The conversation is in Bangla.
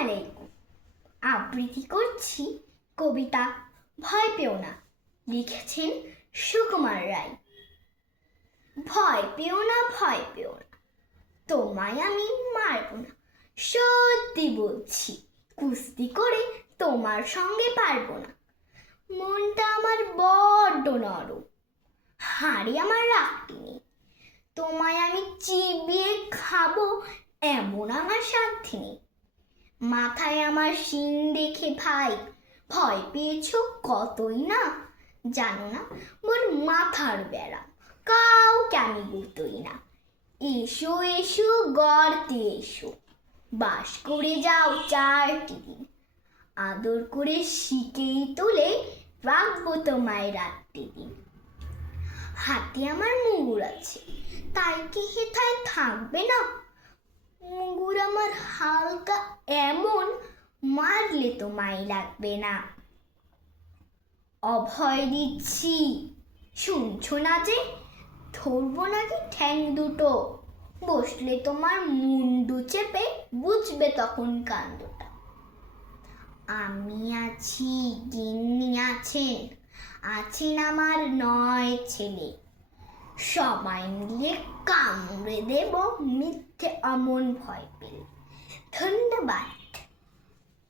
আলাইকুম আবৃত্তি করছি কবিতা, ভয় পেও না, লিখেছেন সুকুমার রায়। ভয় পেও না, ভয় পেও না, তোমায় আমি মারব না, সত্যি বলছি, কুস্তি করে তোমার সঙ্গে পারব না। মনটা আমার বড্ড নরম, হাড়ি আমার রাখতে নেই, তোমায় আমি চিবিয়ে খাব এমন আমার সাধ্যে নেই। মাথায় আমার শিং দেখে ভাই, ভয় পেয়েছ কতই না? জানো না, মোর মাথার বেড়া, কাউকে আমি গুতোই না। এসো এসো, গর্তে এসো, বাস করে যাও চারটি দিন। আদর করে শিকেই তুলে রাখব তোমায় রাত্রি দিন। হাতে আমার মুগুর আছে, তাই কি হেথায় থাকবে না? মুগুর আমার হালকা এমন মারলে তোমায় লাগবে না। অভয় দিচ্ছি। শুনছো না যে, ধরবো নাকি ঠ্যাং দুটো? বসলে তোমার মুন্ডু চেপে বুঝবে তখন কাণ্ডটা। আমি আছি, গিন্নি আছেন। আছেন আমার নয় ছেলে। সবাই মিলে কামড়ে দেব মিথ্যে অমন ভয় পেলে।